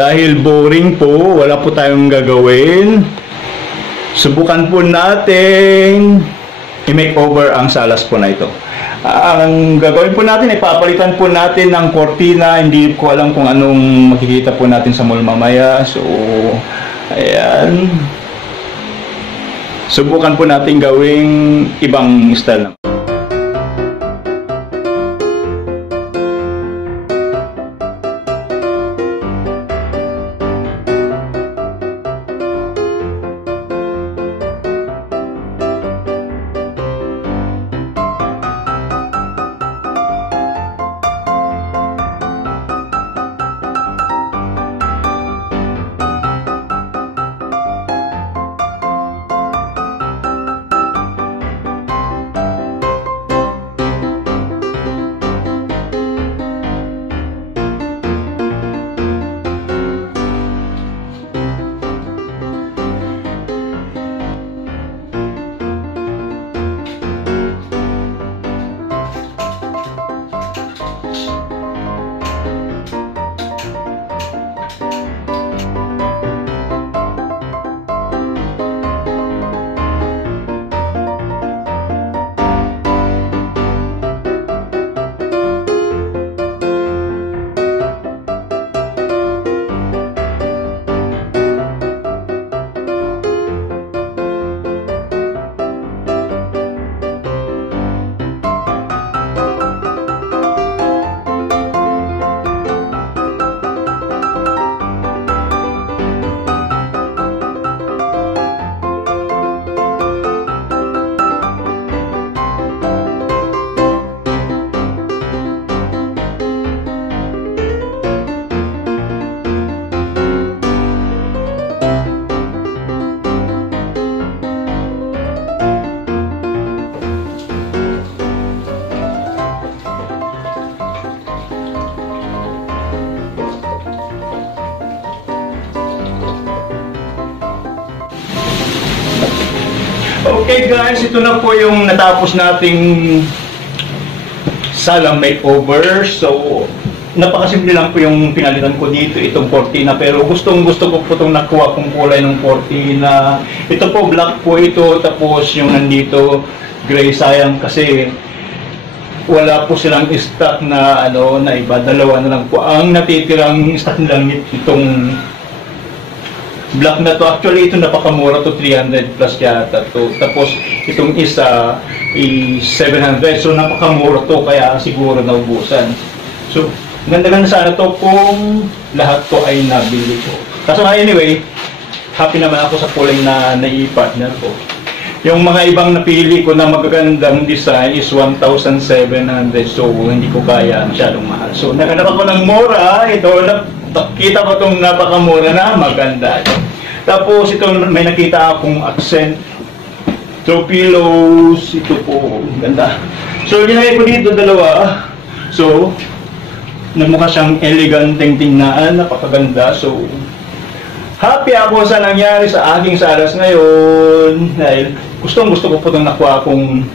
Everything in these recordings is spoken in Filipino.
Dahil boring po, wala po tayong gagawin, subukan po natin i-makeover ang salas po na ito. Ang gagawin po natin, ipapalitan po natin ng kortina. Hindi ko alam kung anong makikita po natin sa mall mamaya. So, ayan. Subukan po natin gawing ibang style. Okay guys, ito na po yung natapos nating salang makeover. So, napakasimple lang po yung pinalitan ko dito, itong cortina. Pero gusto ko po itong nakuha kong kulay ng cortina. Ito po, black po ito. Tapos yung nandito, gray. Sayang kasi wala po silang stock na na iba. Dalawa na lang po ang natitirang stock nilang itong black na to. Actually, ito napakamura to, 300 plus yata to. Tapos, itong isa is 700. So, napakamura to, kaya siguro naubusan. So, ganda-ganda sana to kung lahat to ay nabili ko. Kaso anyway, happy naman ako sa kulay na nai-partner ko. Yung mga ibang napili ko na magagandang design is 1,700. So, hindi ko kaya, masyadong mahal. So, naganap ako ng mura. Ito, kita ko itong napakamura na maganda. Tapos ito may nakita akong accent throw pillows. Ito po, ganda. So ginagay ko dito dalawa. So nagmukha siyang eleganteng tingnan, napakaganda. So happy ako sa nangyari sa aking salas ngayon. Dahil gusto ko po itong nakuha akong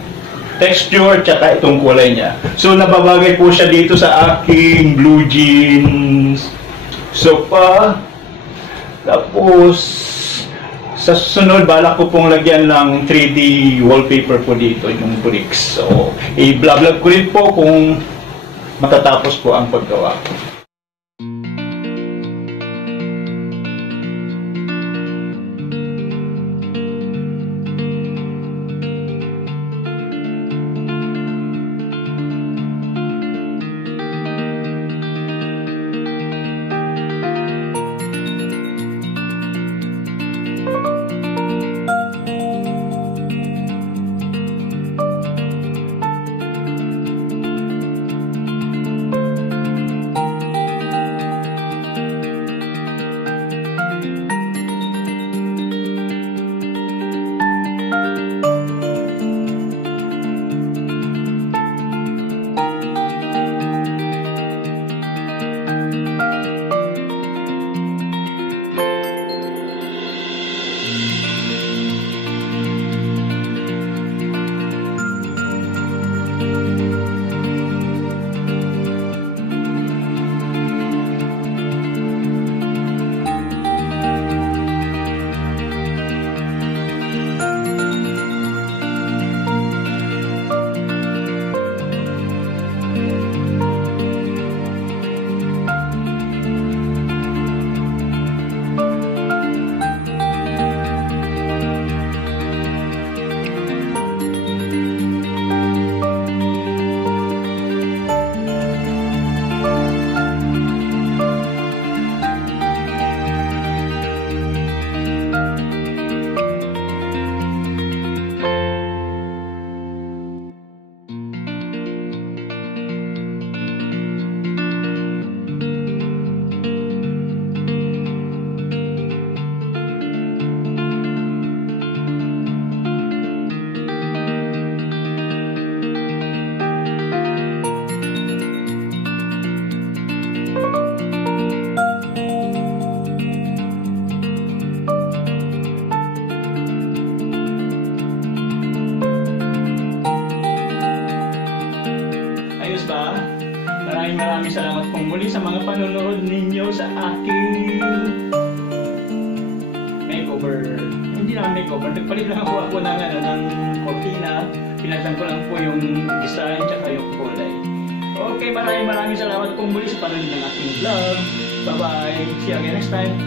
texture tsaka itong kulay niya. So nababagay po siya dito sa aking blue jeans sofa. Tapos sa susunod balak ko pong lagyan ng 3D wallpaper po dito yung bricks. So i-vlog ko rin po kung matatapos po ang paggawa. muli sa mga panonood ninyo sa aking makeover. Hindi naman makeover, nagpalit lang ako ng cortina. Pinalitan ko lang po yung design tsaka yung kulay. Okay, maraming salamat po muli sa panonood ng aking vlog. Bye-bye. See you again next time.